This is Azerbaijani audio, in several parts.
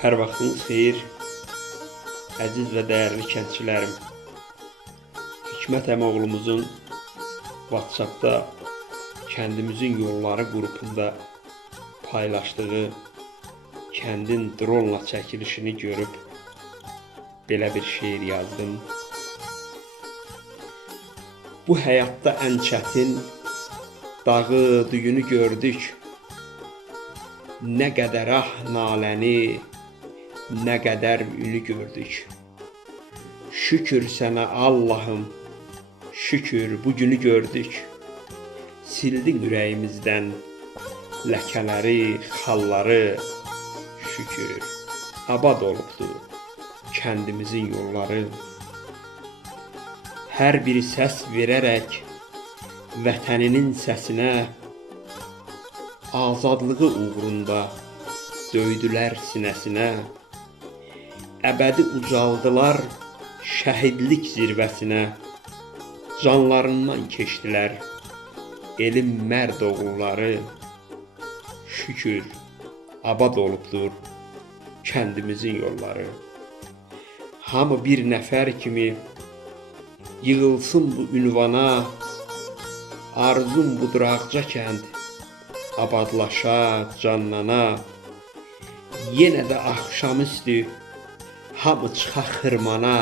Hər vaxtınız xeyir, əziz və dəyərli kəndçilərim. Hikmət əmioğlumuzun WhatsAppda kəndimizin yolları qrupunda paylaşdığı kəndin dronla çəkilişini görüb belə bir şeir yazdım. Bu həyatda ən çətin dağı, düyünü gördük. Nə qədər naləni, nə qədər ünü gördük. Şükür sənə Allahım, şükür bu günü gördük. Sildin ürəyimizdən ləkələri, xalları. Şükür abad olubdur kəndimizin yolları. Hər biri səs verərək vətəninin səsinə, azadlığı uğrunda döydülər sinəsinə. Əbədi ucaldılar şəhidlik zirvəsinə, canlarından keçdilər elin mərd oğulları. Şükür abad olubdur kəndimizin yolları. Hamı bir nəfər kimi yığılsın bu ünvana, arzum budur Ağca kənd abadlaşa, canlana. Yenə də axşamüstü hamı çıxa xırmana,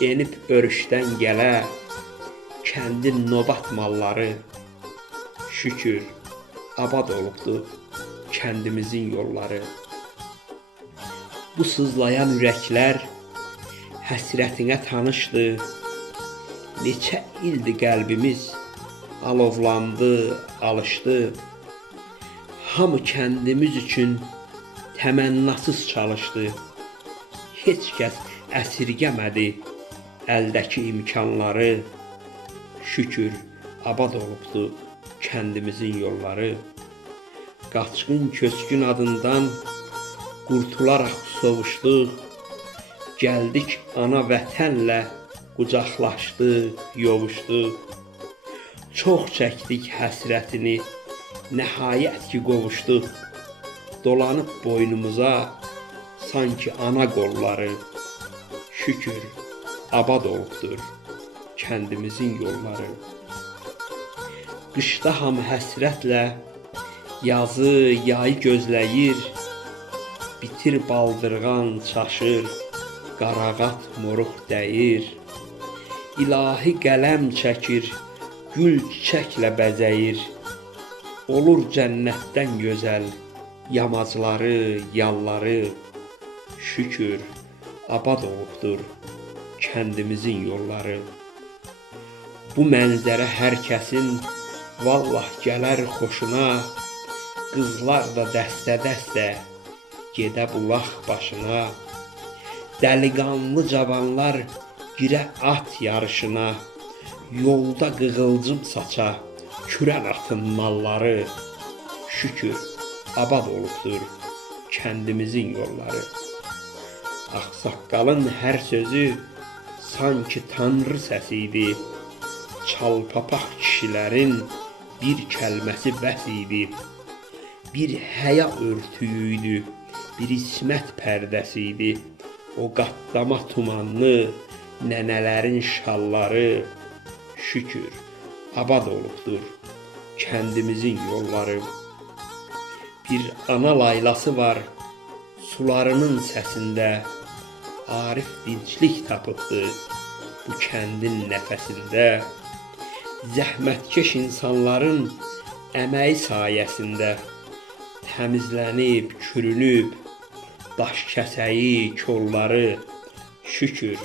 enib örüşdən gələ kəndin nobat malları. Şükür abad olubdur kəndimizin yolları. Bu sızlayan ürəklər həsrətinə tanışdı. Neçə ildir qəlbimiz alovlandı, alışdı. Hamı kəndimiz üçün təmənnasız çalışdı. Heç kəs əsirgəmədi əldəki imkanları. Şükür abad olubdu kəndimizin yolları. Qaçqın köçkün adından qurtularaq sovuşduq. Gəldik ana vətənlə qucaqlaşdıq, yovuşduq. Çox çəkdik həsrətini, nəhayət ki qovuşduq. Dolanıb boynumuza sanki ana qolları. Şükür abad olubdur kəndimizin yolları. Qışda hamı həsrətlə yazı, yayı gözləyir. Bitir baldırğan çaşır, qarağat moruq dəyir. İlahi qələm çəkir, gül çiçəklə bəzəyir. Olur cənnətdən gözəl yamacları, yalları. Şükür abad olubdur kəndimizin yolları. Bu mənzərə hər kəsin vallah gələr xoşuna. Qızlar da dəstə-dəstə gedə bulaq başına. Dəliqanlı cavanlar girə at yarışına. Yolda qığılcım saça kürən atın malları. Şükür abad olubdur kəndimizin yolları. Ağsaqqalın hər sözü sanki tanrı səsi idi. Çalpapaq kişilərin bir kəlməsi bəs idi. Bir həya örtüyü idi, bir ismət pərdəsi idi. O qatlama tumanlı nənələrin şalları. Şükür abad olubdur kəndimizin yolları. Bir ana laylası var sularının səsində. Arif dinclik tapıbdı bu kəndin nəfəsində. Zəhmətkeş insanların əməyi sayəsində təmizlənib, çürünüb daş kəsəyi, kolları. Şükür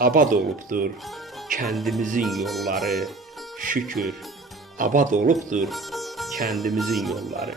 abad olubdur kəndimizin yolları. Şükür abad olubdur kəndimizin yolları.